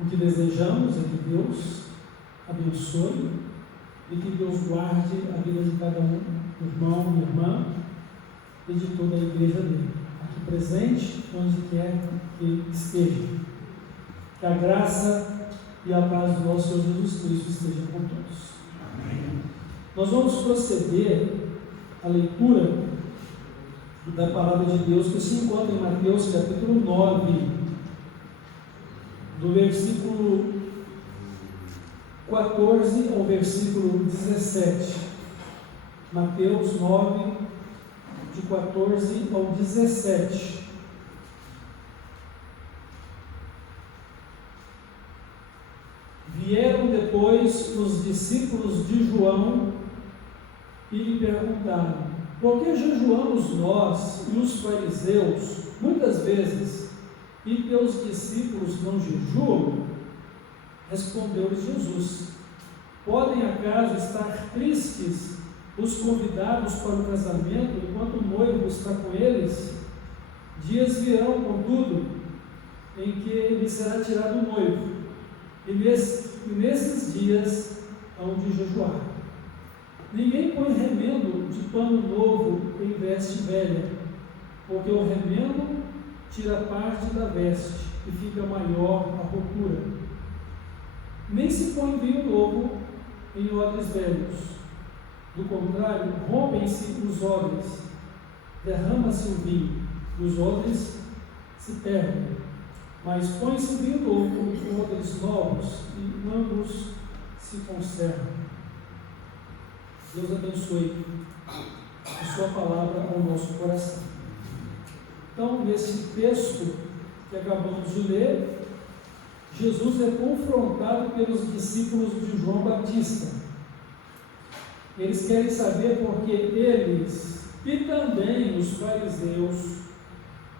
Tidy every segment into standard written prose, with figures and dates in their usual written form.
O que desejamos é que Deus abençoe e que Deus guarde a vida de cada um, irmão e irmã, e de toda a igreja dele, aqui presente, onde quer que esteja. Que a graça e a paz do nosso Senhor Jesus Cristo estejam com todos. Amém. Nós vamos proceder à leitura da palavra de Deus que se encontra em Mateus capítulo 9, do versículo 14 ao versículo 17. Mateus 9, de 14 ao 17. Vieram depois os discípulos de João e lhe perguntaram: por que jejuamos nós e os fariseus muitas vezes, e teus discípulos não jejuam? Respondeu-lhes Jesus: podem acaso estar tristes os convidados para o casamento enquanto o noivo está com eles? Dias virão, contudo, em que lhe será tirado o noivo, e nesses dias hão de jejuar. Ninguém põe remendo de pano novo em veste velha, porque o remendo tira parte da veste e fica maior a rotura. Nem se põe vinho novo em odres velhos. Do contrário, rompem-se os odres, derrama-se o vinho, e os odres se perdem. Mas põe-se vinho novo em odres novos, e ambos se conservam. Deus abençoe a sua palavra ao nosso coração. Então, nesse texto que acabamos de ler, Jesus é confrontado pelos discípulos de João Batista. Eles querem saber porque eles e também os fariseus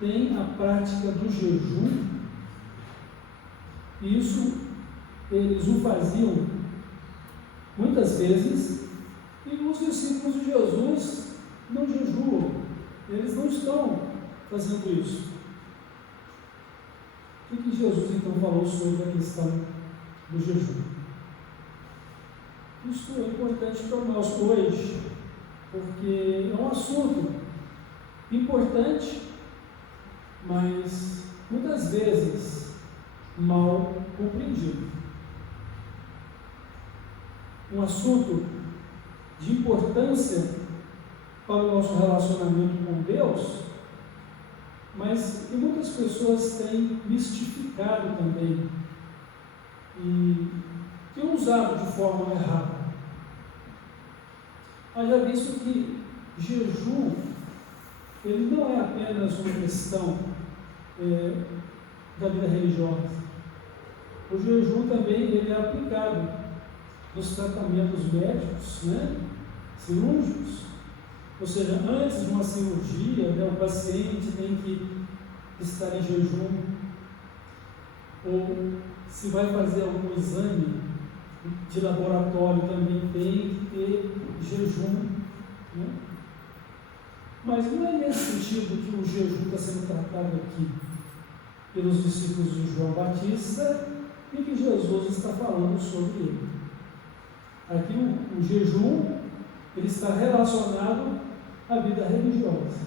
têm a prática do jejum. Isso eles o faziam muitas vezes, e os discípulos de Jesus não jejuam, eles não estão fazendo isso. O que Jesus então falou sobre a questão do jejum? Isso é importante para nós hoje, porque é um assunto importante, mas muitas vezes mal compreendido. Um assunto de importância para o nosso relacionamento com Deus, mas que muitas pessoas têm mistificado também e têm usado de forma errada. Haja visto que jejum, ele não é apenas uma questão da vida religiosa. O jejum também ele é aplicado nos tratamentos médicos, cirúrgicos. Ou seja, antes de uma cirurgia, o paciente tem que estar em jejum. Ou se vai fazer algum exame de laboratório, também tem que ter jejum. Mas não é nesse sentido que o jejum está sendo tratado aqui pelos discípulos de João Batista e que Jesus está falando sobre ele. Aqui o jejum ele está relacionado à vida religiosa,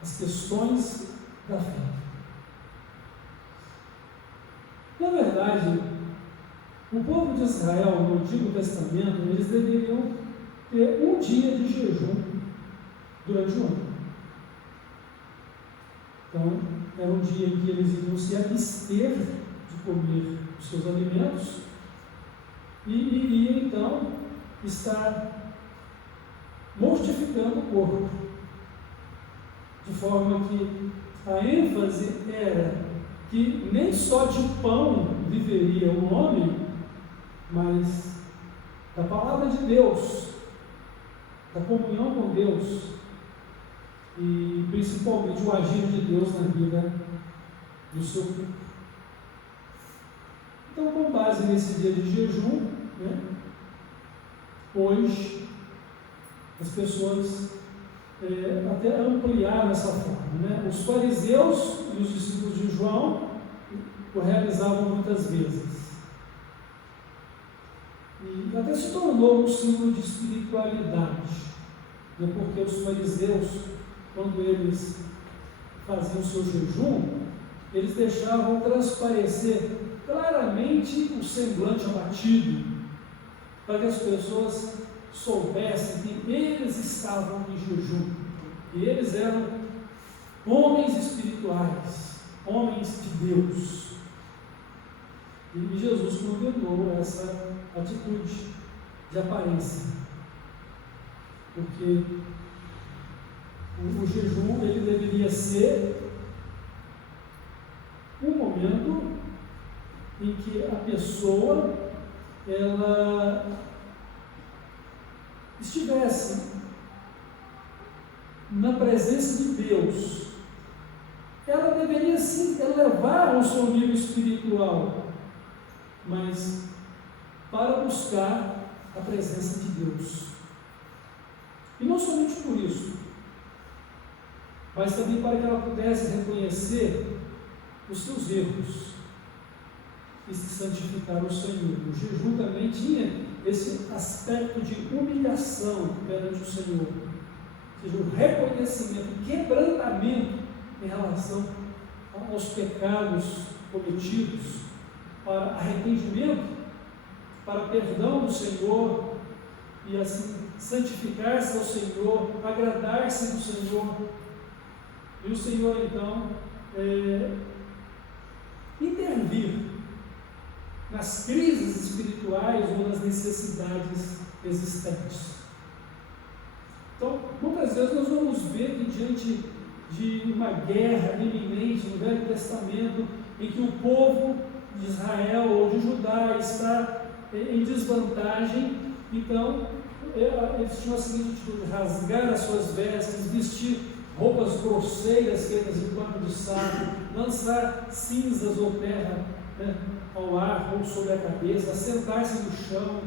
às questões da fé. Na verdade, o povo de Israel no Antigo Testamento, eles deveriam ter um dia de jejum durante o ano. Então, era um dia em que eles iriam se abster de comer os seus alimentos e iriam então estar mortificando o corpo, de forma que a ênfase era que nem só de pão viveria o homem, mas da palavra de Deus, da comunhão com Deus e principalmente o agir de Deus na vida do seu corpo. Então, com base nesse dia de jejum, hoje as pessoas até ampliaram essa forma. Os fariseus e os discípulos de João, o realizavam muitas vezes. E até se tornou um símbolo de espiritualidade, né? Porque os fariseus, quando eles faziam o seu jejum, eles deixavam transparecer claramente o semblante abatido, para que as pessoas soubessem que eles estavam em jejum, e eles eram homens espirituais, homens de Deus. E Jesus condenou essa atitude de aparência, porque o jejum ele deveria ser um momento em que a pessoa ela estivesse na presença de Deus. Ela deveria sim elevar o seu nível espiritual, mas para buscar a presença de Deus. E não somente por isso, mas também para que ela pudesse reconhecer os seus erros e se santificar o Senhor. O jejum também tinha esse aspecto de humilhação perante o Senhor, ou seja, o reconhecimento, o quebrantamento em relação aos pecados cometidos, para arrependimento, para perdão do Senhor, e assim santificar-se ao Senhor, agradar-se do Senhor. E o Senhor então intervir nas crises espirituais ou nas necessidades existentes. Então, muitas vezes nós vamos ver que diante de uma guerra iminente no Velho Testamento, em que o povo de Israel ou de Judá está em desvantagem, então eles tinham a seguinte atitude: rasgar as suas vestes, vestir roupas grosseiras feitas em pano de saco, lançar cinzas ou terra, né, ao ar ou sobre a cabeça, sentar-se no chão,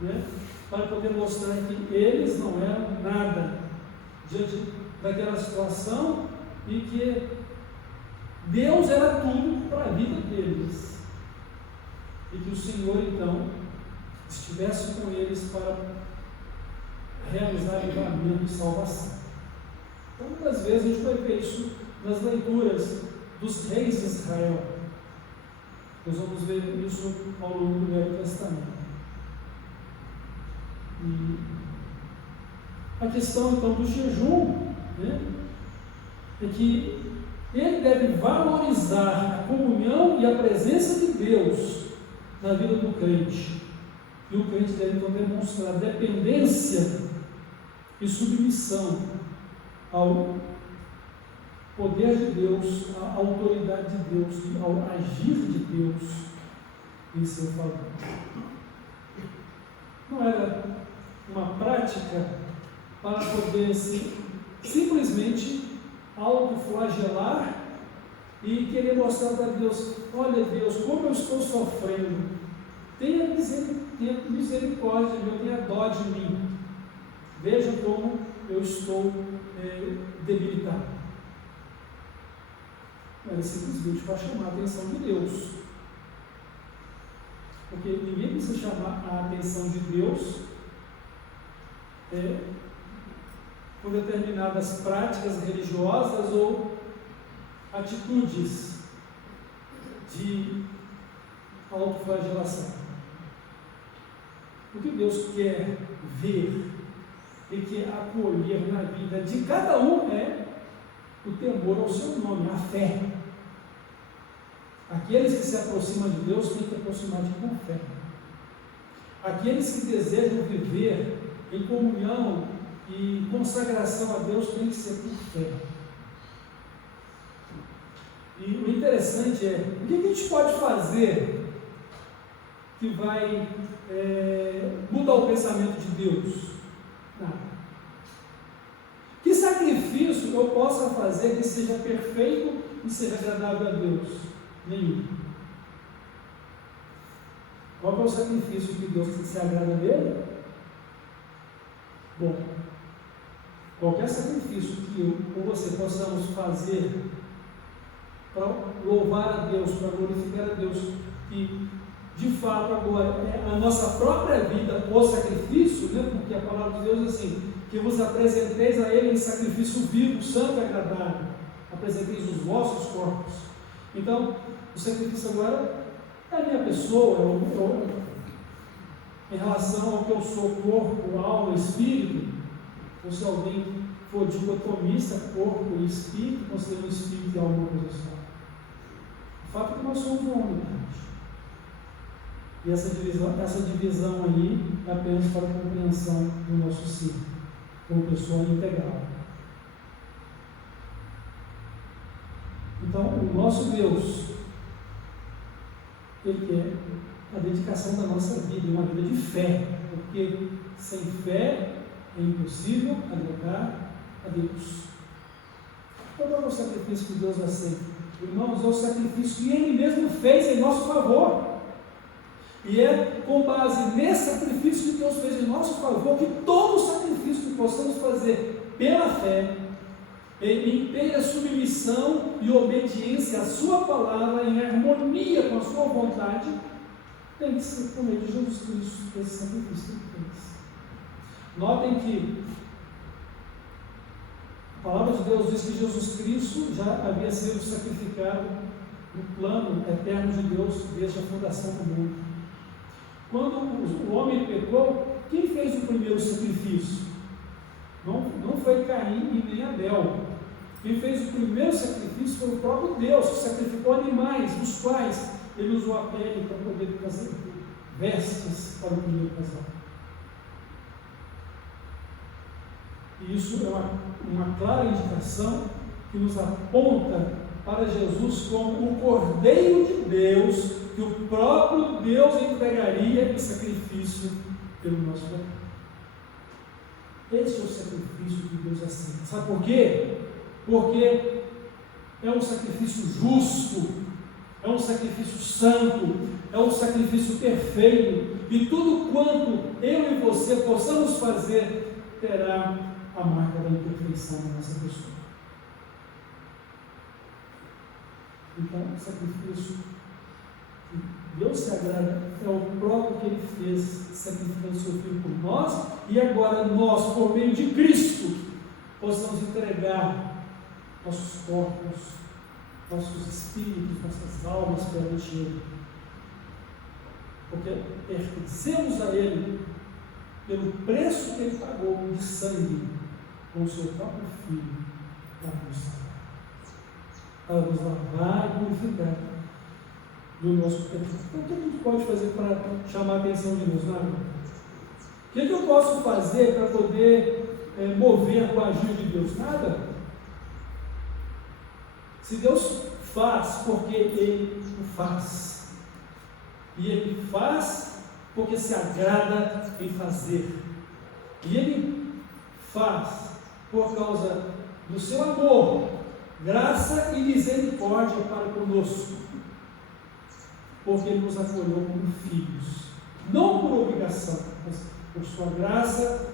né, para poder mostrar que eles não eram nada diante daquela situação e que Deus era tudo para a vida deles, e que o Senhor então estivesse com eles para realizar livramento e salvação. Então, muitas vezes a gente vai ver isso nas leituras dos reis de Israel. Nós vamos ver isso ao longo do Velho Testamento. E a questão então do jejum, né, é que ele deve valorizar a comunhão e a presença de Deus na vida do crente. E o crente deve então demonstrar dependência e submissão ao poder de Deus, à autoridade de Deus, ao agir de Deus em seu favor. Não era uma prática para poder simplesmente autoflagelar e querer mostrar para Deus: olha Deus, como eu estou sofrendo, tenha misericórdia, tenha dó de mim, veja como eu estou debilitado. Era simplesmente para chamar a atenção de Deus, porque ninguém precisa chamar a atenção de Deus por determinadas práticas religiosas ou atitudes de autoflagelação. O que Deus quer ver e quer acolher na vida de cada um é o temor ao seu nome, a fé. Aqueles que se aproximam de Deus têm que aproximar de com fé. Aqueles que desejam viver em comunhão e consagração a Deus têm que ser por fé. E o interessante é, o que a gente pode fazer que vai mudar o pensamento de Deus? Nada. Que sacrifício eu possa fazer que seja perfeito e seja agradável a Deus? Nenhum. Qual é o sacrifício que Deus se agrada dele? Bom, qualquer sacrifício que eu ou você possamos fazer para louvar a Deus, para glorificar a Deus, que de fato agora é a nossa própria vida o sacrifício, né? Porque a palavra de Deus é assim, que vos apresenteis a Ele em sacrifício vivo, santo e agradável, apresenteis os vossos corpos. Então, o sacrifício agora é a minha pessoa, em relação ao que eu sou, corpo, alma, espírito. Ou se alguém for dicotomista, corpo e espírito, considerando espírito e alma uma coisa só. O fato é que nós somos uma unidade. E essa divisão aí é apenas para a compreensão do nosso ser, como pessoa integral. Então, o nosso Deus, Ele quer a dedicação da nossa vida, uma vida de fé, porque sem fé é impossível agradar a Deus. Qual é o sacrifício que Deus aceita? Irmãos, é o sacrifício que Ele mesmo fez em nosso favor. E é com base nesse sacrifício que Deus fez em nosso favor que todo o sacrifício que possamos fazer pela fé, em inteira submissão e obediência à Sua palavra, em harmonia com a Sua vontade, tem que ser por meio de Jesus Cristo, esse sacrifício que Ele fez. Notem que a palavra de Deus diz que Jesus Cristo já havia sido sacrificado no plano eterno de Deus desde a fundação do mundo. Quando o homem pecou, quem fez o primeiro sacrifício? Não foi Caim e nem Abel. Quem fez o primeiro sacrifício foi o próprio Deus, que sacrificou animais, dos quais Ele usou a pele para poder fazer vestes para o primeiro casal. E isso é uma clara indicação que nos aponta para Jesus como o Cordeiro de Deus, que o próprio Deus entregaria em sacrifício pelo nosso pecado. Esse é o sacrifício que Deus aceita. Sabe por quê? Porque é um sacrifício justo, é um sacrifício santo, é um sacrifício perfeito, e tudo quanto eu e você possamos fazer terá a marca da imperfeição na nossa pessoa. Então, o sacrifício que Deus se agrada é o próprio que Ele fez, sacrificando seu Filho por nós, e agora nós, por meio de Cristo, possamos entregar nossos corpos, nossos espíritos, nossas almas perante Ele, porque pertencemos a Ele pelo preço que Ele pagou de sangue com o seu próprio Filho para nos lavar e purificar do nosso pecado. Então, o que a gente pode fazer para chamar a atenção de Deus? Nada. O que eu posso fazer para poder mover com a agir de Deus? Nada. Se Deus faz, porque Ele o faz. E Ele faz porque se agrada em fazer. E Ele faz por causa do seu amor, graça e misericórdia para conosco. Porque Ele nos acolheu como filhos. Não por obrigação, mas por sua graça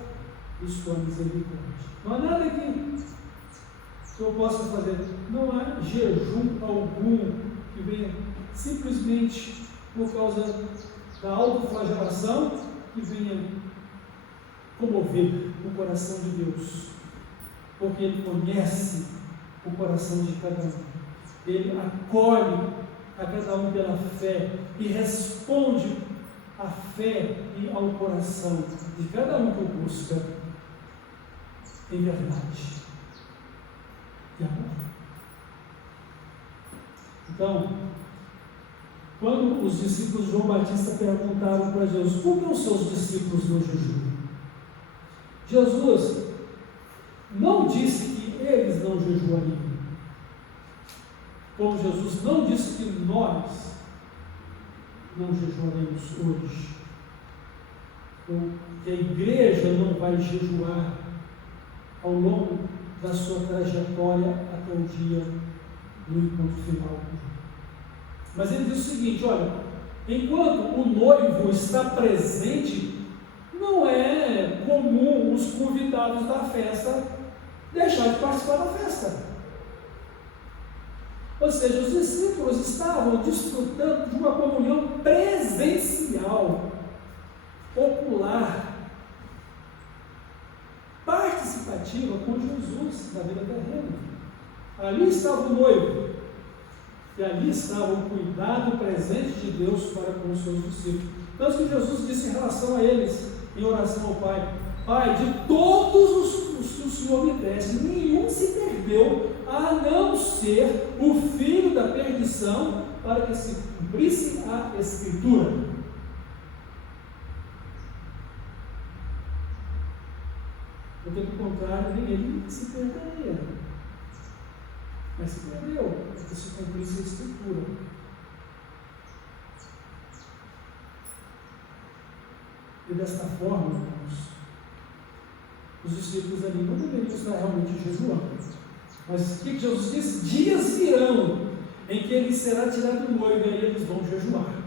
e sua misericórdia. Não há nada que eu possa fazer. Não há jejum algum que venha simplesmente por causa da autoflagelação que venha comover o coração de Deus, porque Ele conhece o coração de cada um, Ele acolhe a cada um pela fé e responde à fé e ao coração de cada um que o busca em verdade e amor. Então, quando os discípulos de João Batista perguntaram para Jesus, por que os seus discípulos não jejuam? Jesus não disse que eles não jejuariam, como Jesus não disse que nós não jejuaremos hoje, ou que a igreja não vai jejuar ao longo da sua trajetória até o dia do encontro final. Mas ele diz o seguinte: olha, enquanto o noivo está presente, não é comum os convidados da festa deixar de participar da festa. Ou seja, os discípulos estavam desfrutando de uma comunhão presencial, ocular, participativa com Jesus na vida terrena. Ali estava o noivo, e ali estava o cuidado presente de Deus para com os seus discípulos. Tanto que Jesus disse em relação a eles, em oração ao Pai: Pai, de todos os que o Senhor me desse, nenhum se perdeu, a não ser o filho da perdição, para que se cumprisse a Escritura. Porque, do contrário, nem ele se perderia. Mas se perdeu, porque se cumprisse a Escritura. E desta forma, irmãos, os discípulos ali não deveriam estar realmente jejuando. Mas o que Jesus disse? Dias virão em que ele será tirado do noivo e aí eles vão jejuar.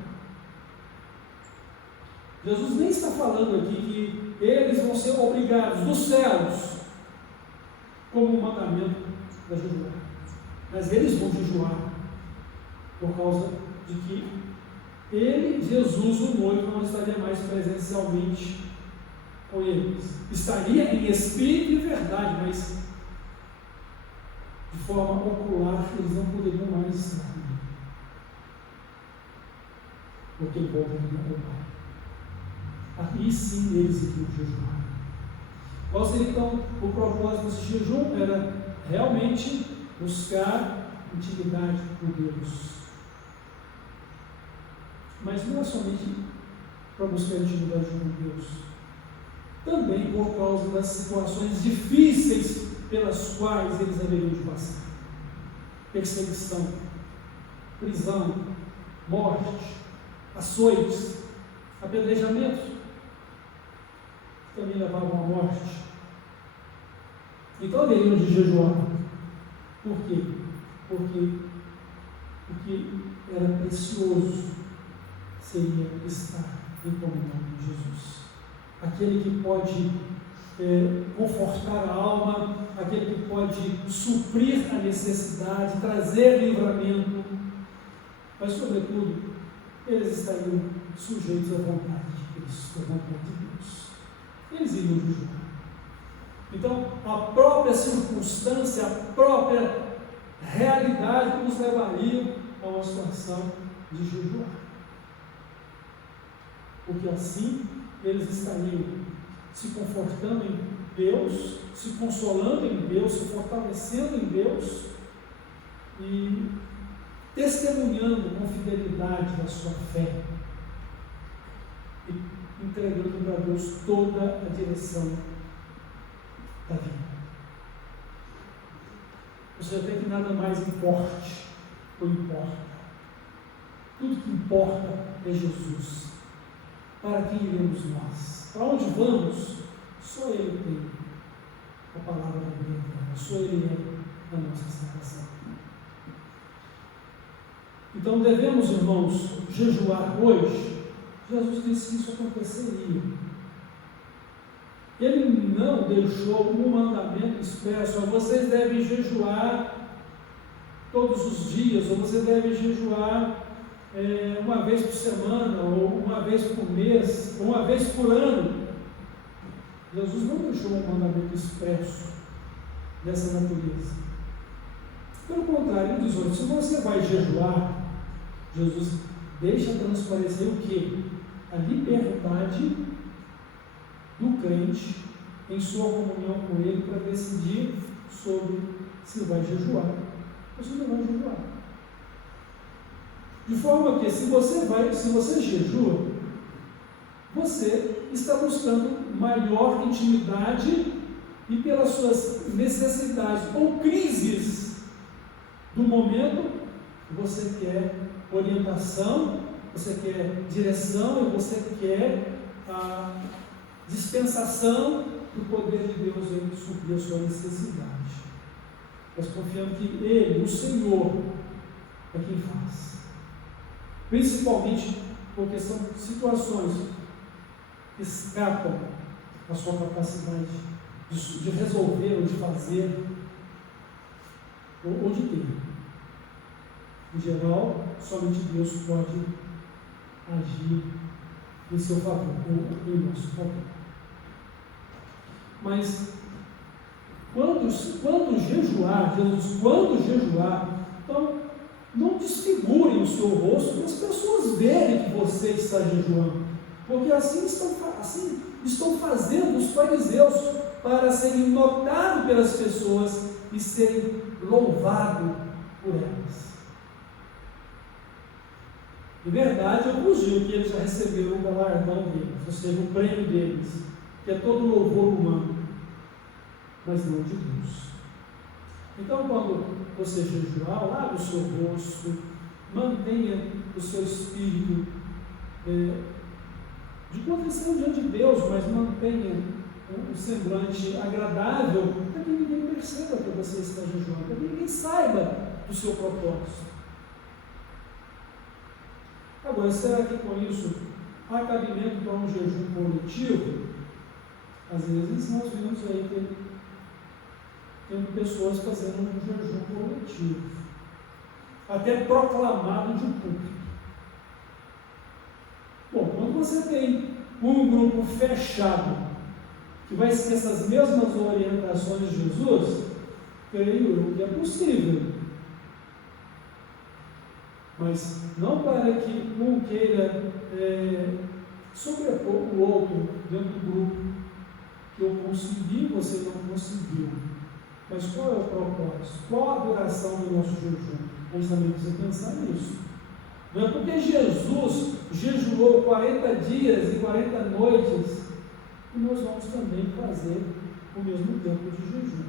Jesus nem está falando aqui que eles vão ser obrigados dos céus, como um mandamento da jejuar. Mas eles vão jejuar por causa de que ele, Jesus, o noivo, não estaria mais presencialmente com eles. Estaria em espírito e verdade, mas de forma ocular eles não poderiam mais estar com ele. Porque ele voltaria ao Pai. Aí sim eles iriam jejuar. Qual seria então o propósito desse jejum? Era realmente buscar intimidade com Deus. Mas não é somente para buscar intimidade com Deus, também por causa das situações difíceis pelas quais eles haveriam de passar: perseguição, prisão, morte, açoites, apedrejamentos, que também levavam à morte. Então haveriam de jejuar. Por quê? Porque era precioso seria estar em comunhão com Jesus. Aquele que pode confortar a alma, aquele que pode suprir a necessidade, trazer livramento, mas sobretudo eles estariam sujeitos à vontade de Cristo, à vontade de Deus. Eles iriam jejuar. Então, a própria circunstância, a própria realidade nos levaria a uma situação de jejuar. Porque assim eles estariam se confortando em Deus, se consolando em Deus, se fortalecendo em Deus e testemunhando com fidelidade a sua fé e entregando para Deus toda a direção da vida. Você tem que nada mais importe ou importa. Tudo que importa é Jesus. Para quem iremos nós? Para onde vamos? Só Ele tem a palavra da vida eterna. Só Ele é a nossa salvação. Então devemos, irmãos, jejuar hoje. Jesus disse que isso aconteceria. Ele não deixou um mandamento expresso: vocês devem jejuar todos os dias, ou você deve jejuar uma vez por semana, ou uma vez por mês, ou uma vez por ano. Jesus não deixou um mandamento expresso dessa natureza. Pelo contrário, ele diz: olha, se você vai jejuar, Jesus deixa transparecer o quê? A liberdade do crente em sua comunhão com Ele para decidir sobre se vai jejuar ou se não vai jejuar. De forma que se você jejua, você está buscando maior intimidade e pelas suas necessidades ou crises do momento, você quer orientação, você quer direção e você quer a dispensação do poder de Deus em suprir a sua necessidade. Mas confiando que Ele, o Senhor, é quem faz. Principalmente porque são situações que escapam da sua capacidade de resolver ou de fazer ou de ter. Em geral, somente Deus pode agir em seu favor, ou em nosso favor. Mas, quando jejuar, Jesus, quando jejuar, então, não desfigurem o seu rosto para as pessoas verem que você está jejuando, porque assim estão fazendo os fariseus para serem notados pelas pessoas e serem louvados por elas. Em verdade, eu vos digo que eles já receberam o galardão deles, ou seja, o prêmio deles, que é todo louvor humano, mas não de Deus. Então, quando você jejuar, lave o seu rosto, mantenha o seu espírito de contrição diante de Deus, mas mantenha um semblante agradável, para que ninguém perceba que você está jejuando, para que ninguém saiba do seu propósito. Agora, será que com isso há cabimento para um jejum coletivo? Às vezes nós vemos aí tendo pessoas fazendo um jejum coletivo, até proclamado de público. Bom, quando você tem um grupo fechado, que vai seguir essas mesmas orientações de Jesus, creio eu que é possível. Mas não para que um queira sobrepor o outro dentro do grupo, que eu consegui, você não conseguiu. Mas qual é o propósito? Qual a duração do nosso jejum? A gente também precisa pensar nisso. Não é porque Jesus jejuou 40 dias e 40 noites que nós vamos também fazer o mesmo tempo de jejum.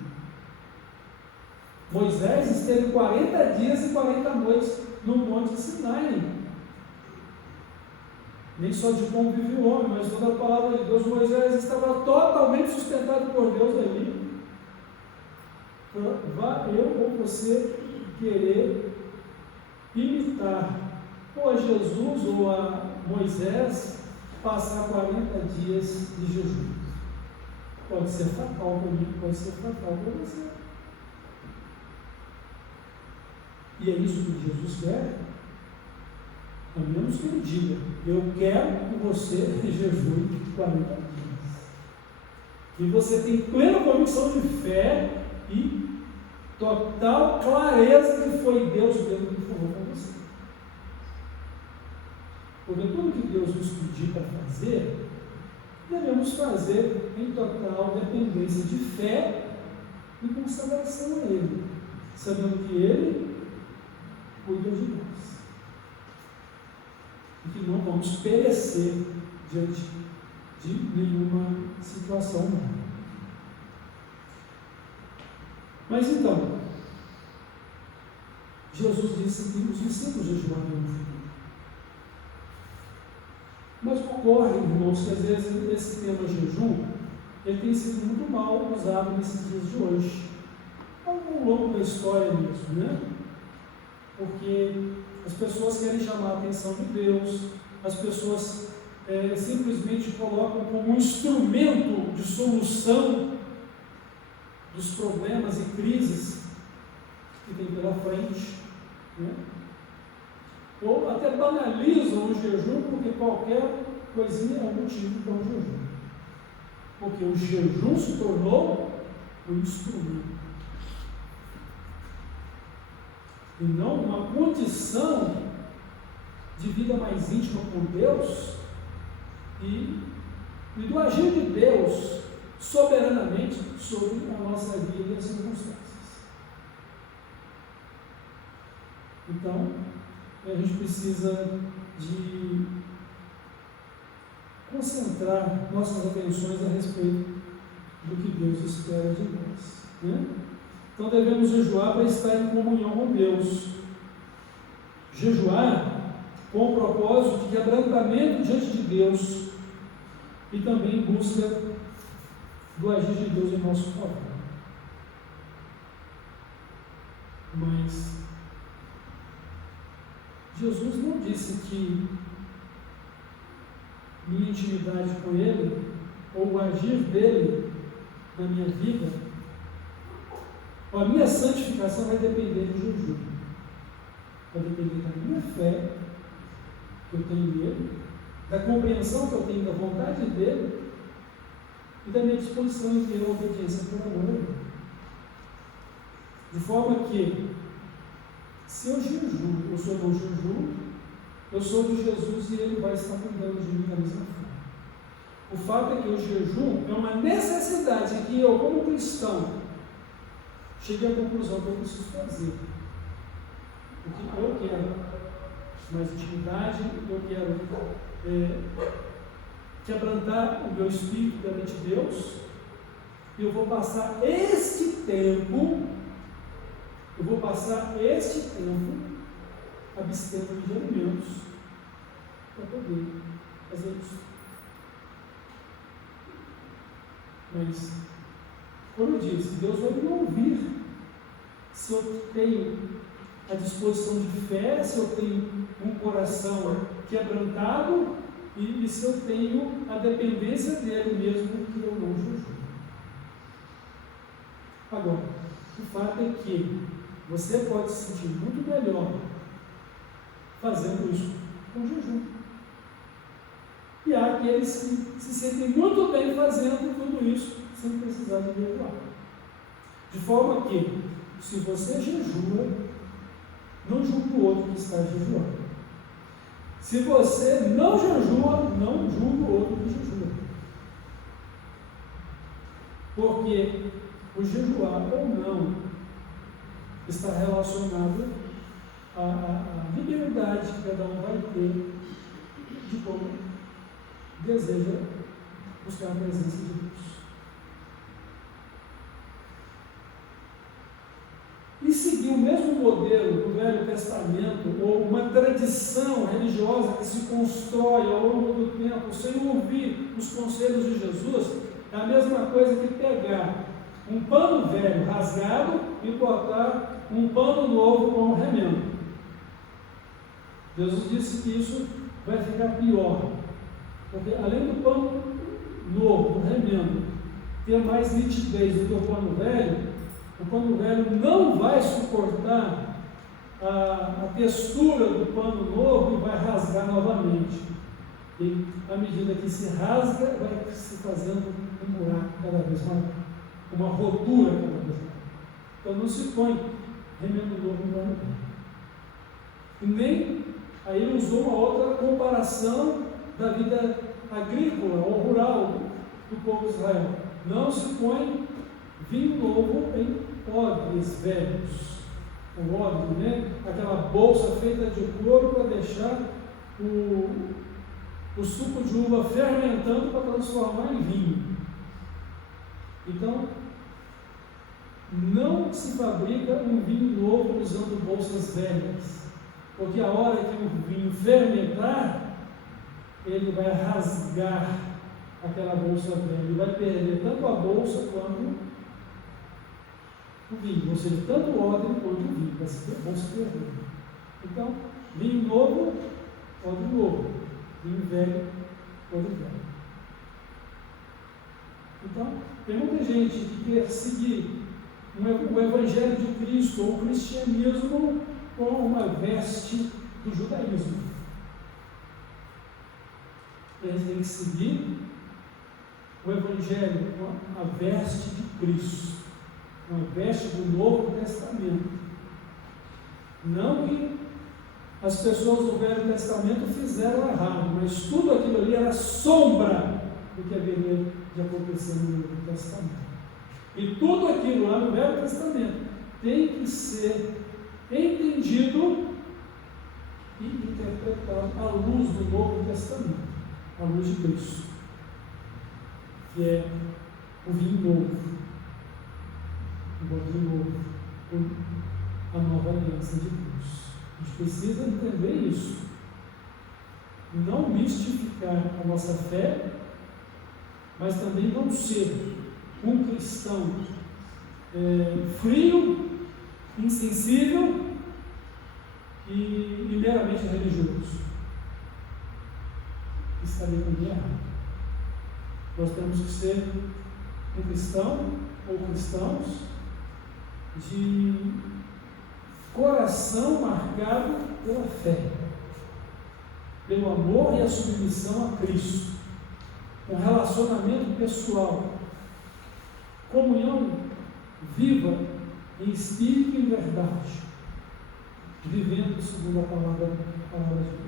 Moisés esteve 40 dias e 40 noites no Monte Sinai. Nem só de pão vive o homem, mas toda a palavra de Deus. Moisés estava totalmente sustentado por Deus ali. Vá eu ou você querer imitar ou a Jesus ou a Moisés, passar 40 dias de jejum. Pode ser fatal para mim, pode ser fatal para você. E é isso que Jesus quer? A menos que ele diga: eu quero que você jejue 40 dias. E você tem plena convicção de fé e total clareza que foi Deus mesmo que falou com você. Porque tudo que Deus nos pedir para fazer, devemos fazer em total dependência de fé e consagração a Ele, sabendo que Ele cuida de nós e que não vamos perecer diante de nenhuma situação humana. Mas então, Jesus disse que os discípulos jejuariam no futuro. Mas ocorre, irmãos, que às vezes esse tema jejum ele tem sido muito mal usado nesses dias de hoje, ao longo da história mesmo, né? Porque as pessoas querem chamar a atenção de Deus, as pessoas simplesmente colocam como um instrumento de solução dos problemas e crises que tem pela frente, né? Ou até banalizam o jejum, porque qualquer coisinha é um motivo para um jejum. Porque o jejum se tornou um instrumento. E não uma condição de vida mais íntima com Deus e do agir de Deus soberanamente sobre a nossa vida e as circunstâncias. Então, a gente precisa de concentrar nossas atenções a respeito do que Deus espera de nós, né? Então devemos jejuar para estar em comunhão com Deus. Jejuar com o propósito de quebrantamento diante de Deus e também em busca do agir de Deus em nosso favor. Mas Jesus não disse que minha intimidade com Ele, ou o agir dele na minha vida, ou a minha santificação vai depender do jejum. vai depender da minha fé que eu tenho nele, da compreensão que eu tenho da vontade dele e da minha disposição em ter a obediência por amor a ele. De forma que, se eu jejuo ou se eu não jejuo, eu sou de Jesus e ele vai estar cuidando de mim da mesma forma. O fato é que o jejum é uma necessidade que eu, como cristão, cheguei à conclusão que eu preciso fazer. Porque eu quero mais intimidade, eu quero quebrantar o meu espírito perante Deus, e eu vou passar este tempo abstendo de alimentos para poder fazer isso. Mas, como eu disse, Deus vai me ouvir se eu tenho a disposição de fé, se eu tenho um coração quebrantado e se eu tenho a dependência dele mesmo que eu não jejuo. Agora, o fato é que você pode se sentir muito melhor fazendo isso com jejum. E há aqueles que se sentem muito bem fazendo tudo isso sem precisar de jejuar. De forma que, se você jejua, não julgue o outro que está jejuando. Se você não jejua, não julgue o outro que jejua. Porque o jejuar ou não está relacionado à liberdade que cada um vai ter de como deseja buscar a presença de Deus. E seguir o mesmo modelo do Velho Testamento, ou uma tradição religiosa que se constrói ao longo do tempo, sem ouvir os conselhos de Jesus, é a mesma coisa que pegar um pano velho rasgado e botar um pano novo com um remendo. Jesus disse que isso vai ficar pior, porque além do pano novo, do remendo, ter mais nitidez do que o pano velho não vai suportar a textura do pano novo e vai rasgar novamente. E à medida que se rasga, vai se fazendo um buraco cada vez maior, uma rotura cada vez maior. Então não se põe remendo novo no pano velho. E nem, aí ele usou uma outra comparação da vida agrícola ou rural do povo de Israel. Não se põe vinho novo em odres velhos. O odre, né? Aquela bolsa feita de couro para deixar o suco de uva fermentando para transformar em vinho. Então, não se fabrica um vinho novo usando bolsas velhas, porque a hora que o vinho fermentar, ele vai rasgar aquela bolsa velha, ele vai perder tanto a bolsa quanto o vinho, ou seja, tanto o odre quanto o vinho, vai se perder. Então, vinho novo, odre novo, vinho velho, odre velho. Então, tem muita gente que quer seguir o Evangelho de Cristo ou o cristianismo com uma veste do judaísmo. Eles têm que seguir o Evangelho com a veste de Cristo, uma veste do Novo Testamento. Não que as pessoas do Velho Testamento fizeram errado, mas tudo aquilo ali era sombra do que haveria de acontecer no Novo Testamento. E tudo aquilo lá no Velho Testamento tem que ser entendido e interpretado à luz do Novo Testamento, à luz de Cristo, que é o vinho novo, o odre novo, a nova aliança de Deus. A gente precisa entender isso, não mistificar a nossa fé, mas também não ser um cristão frio, insensível e meramente religioso. Estaria muito errado. Nós temos que ser um cristão ou cristãos de coração marcado pela fé, pelo amor e a submissão a Cristo, um relacionamento pessoal, comunhão viva em espírito e em verdade, vivendo segundo a palavra de Deus.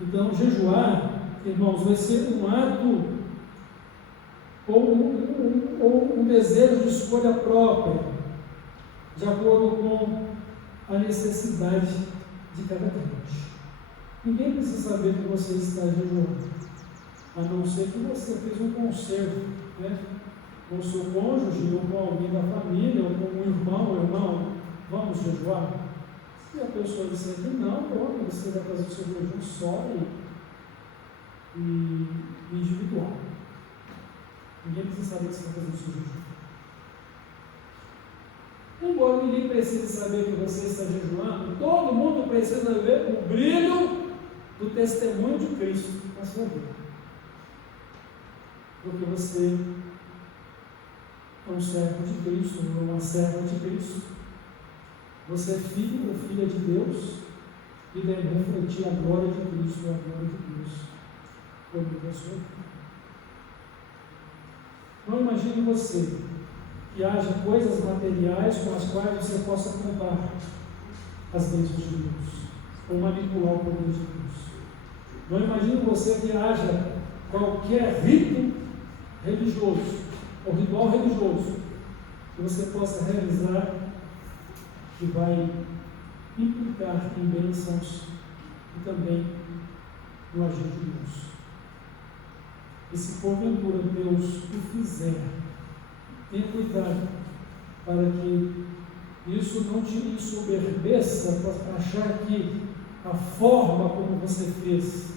Então, jejuar, irmãos, vai ser um ato ou um desejo de escolha própria, de acordo com a necessidade de cada crente. Ninguém precisa saber que você está jejuando, a não ser que você fez um concerto, né, com o seu cônjuge, ou com alguém da família, ou com um irmão, vamos jejuar? Se a pessoa disser que não, pronto, você vai fazer o seu jejum só e individual. Ninguém precisa saber que você está fazendo o seu jejum. Embora ninguém precise saber que você está jejuando, todo mundo precisa ver o brilho do testemunho de Cristo na sua vida. Porque você é um servo de Cristo, ou uma serva de Cristo. Você é filho ou filha de Deus e deve refletir a glória de Cristo e a glória de Deus como pessoa. Não imagine você que haja coisas materiais com as quais você possa comprar as bênçãos de Deus ou manipular o poder de Deus. Não imagine você que haja qualquer rito religioso ou ritual religioso que você possa realizar que vai implicar em bênçãos e também no agir de Deus. E se porventura Deus o fizer, tenha cuidado para que isso não te ensoberbeça para achar que a forma como você fez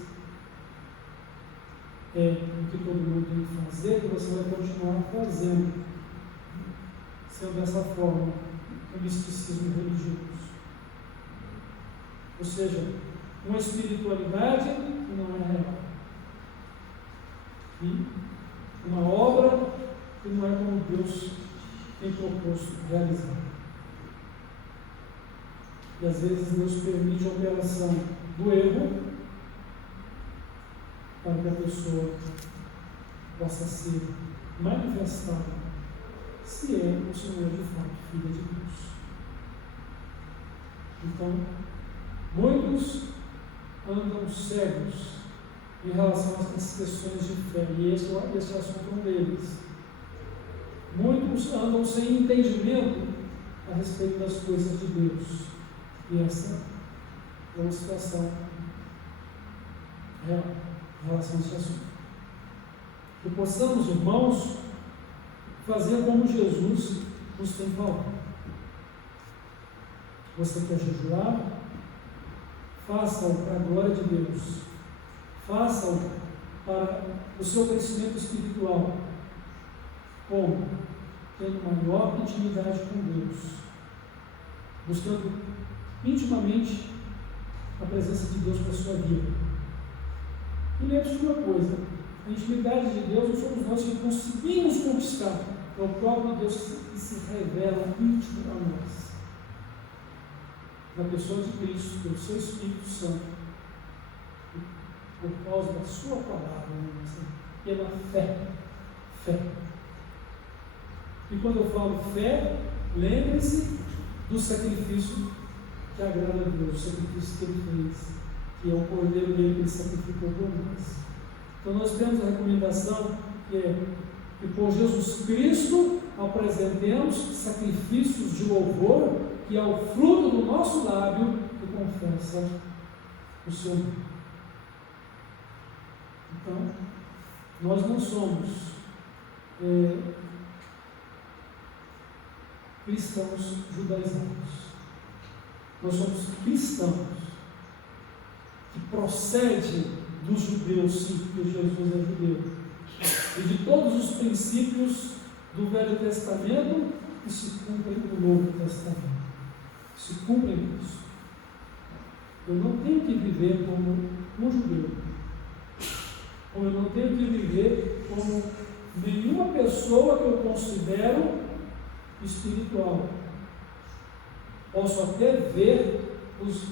é o que todo mundo tem que fazer, que você vai continuar fazendo, sendo dessa forma um misticismo religioso. Ou seja, uma espiritualidade que não é real. E uma obra que não é como Deus tem proposto realizar. E às vezes Deus permite a operação do erro para que a pessoa possa ser manifestada se é o Senhor de fato filho de Deus. Então, muitos andam cegos em relação a essas questões de fé, e esse assunto é um deles. Muitos andam sem entendimento a respeito das coisas de Deus, e essa é uma situação real em relação a esse assunto. Que possamos, irmãos, fazer como Jesus nos tem falado. Você quer jejuar? Faça-o para a glória de Deus. Faça-o para o seu crescimento espiritual. Como? Tendo maior intimidade com Deus. Buscando intimamente a presença de Deus para a sua vida. E lembre-se de uma coisa: a intimidade de Deus não somos nós que conseguimos conquistar, é o próprio Deus que se revela íntimo a nós. Na pessoa de Cristo, pelo seu Espírito Santo, por causa da sua palavra, pela fé. Fé. E quando eu falo fé, lembre-se do sacrifício que agrada a Deus, o sacrifício que Ele fez, que é o cordeiro dele que Ele sacrificou por nós. Então nós temos a recomendação que é que por Jesus Cristo apresentemos sacrifícios de louvor, que é o fruto do nosso lábio que confessa o seu nome. Então, nós não somos cristãos judaizados. Nós somos cristãos que procede dos judeus, sim, porque Jesus é judeu, e de todos os princípios do Velho Testamento que se cumprem no Novo Testamento. Se cumprem isso. Eu não tenho que viver como um judeu, como eu não tenho que viver como nenhuma pessoa que eu considero espiritual. Posso até ver os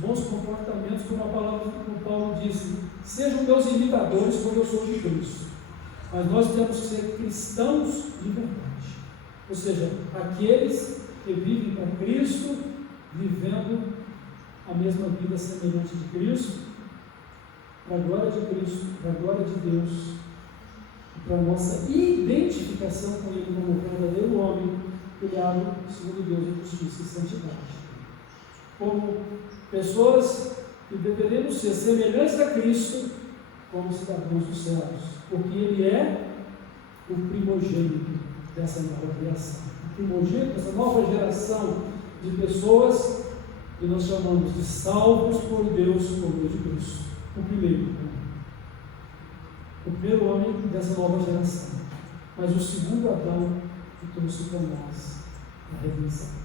bons comportamentos, como a palavra do Paulo disse, sejam meus imitadores como eu sou de Cristo. Mas nós temos que ser cristãos de verdade, ou seja, aqueles que vivem para Cristo, vivendo a mesma vida semelhante de Cristo, para a glória de Cristo, para a glória de Deus, e para a nossa identificação com Ele como verdadeiro homem, criado segundo Deus em justiça e santidade. Como pessoas que deveremos ser semelhantes a Cristo, como cidadãos dos céus, porque Ele é o primogênito dessa nova criação, o primogênito dessa nova geração de pessoas que nós chamamos de salvos por Deus por meio de Cristo. O primeiro homem dessa nova geração, mas o segundo Adão que trouxe para nós a redenção.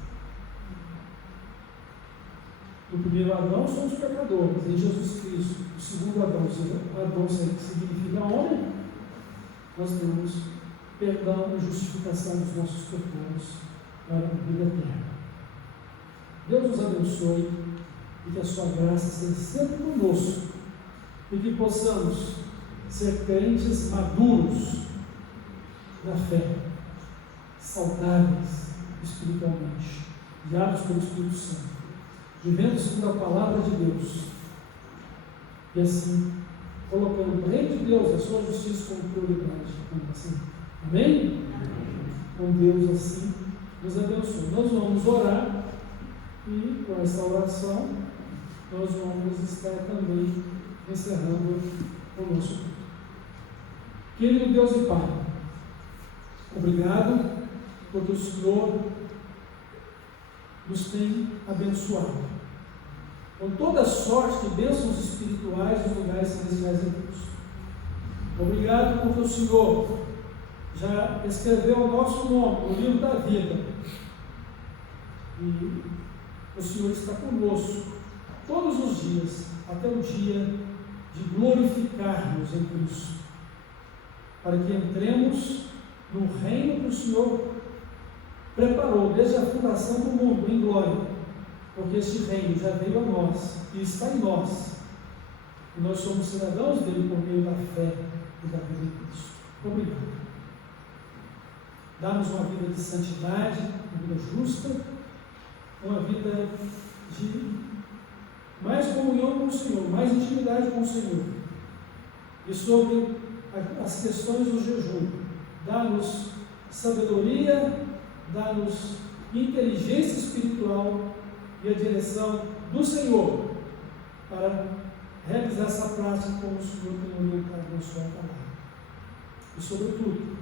O primeiro Adão são os pecadores, em Jesus Cristo. O segundo Adão, Adão significa homem, nós temos perdão e justificação dos nossos pecados para a vida eterna. Deus nos abençoe e que a sua graça seja sempre conosco e que possamos ser crentes maduros na fé, saudáveis espiritualmente, guiados pelo Espírito Santo, vivendo segundo a palavra de Deus e assim colocando o reino de Deus, a sua justiça como prioridade. Assim. Amém? Então Deus assim nos abençoe. Nós vamos orar e com essa oração nós vamos estar também encerrando o nosso culto. Querido Deus e Pai, obrigado porque o Senhor nos tem abençoado com toda sorte de bênçãos espirituais nos lugares celestiais em Deus. Obrigado porque o Senhor já escreveu o nosso nome no livro da vida e o Senhor está conosco todos os dias, até o dia de glorificarmos em Cristo, para que entremos no reino que o Senhor preparou desde a fundação do mundo em glória, porque este reino já veio a nós e está em nós, e nós somos cidadãos dele por meio da fé e da vida em Cristo. Obrigado. Dá-nos uma vida de santidade, uma vida justa, uma vida de mais comunhão com o Senhor, mais intimidade com o Senhor. E sobre as questões do jejum, dá-nos sabedoria, dá-nos inteligência espiritual e a direção do Senhor para realizar essa prática como o Senhor tem orientado na sua palavra. E sobretudo,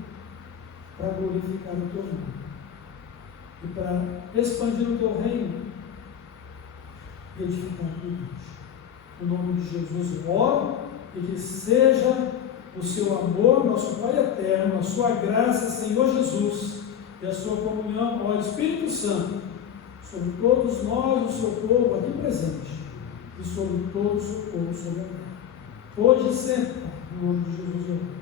para glorificar o teu nome e para expandir o teu reino e edificar a tua igreja. Em nome de Jesus eu oro e que seja o seu amor, nosso Pai eterno, a sua graça, Senhor Jesus, e a sua comunhão, ó Espírito Santo, sobre todos nós, o seu povo aqui presente, e sobre todo o seu povo sobre a terra. Hoje e sempre, em nome de Jesus eu oro.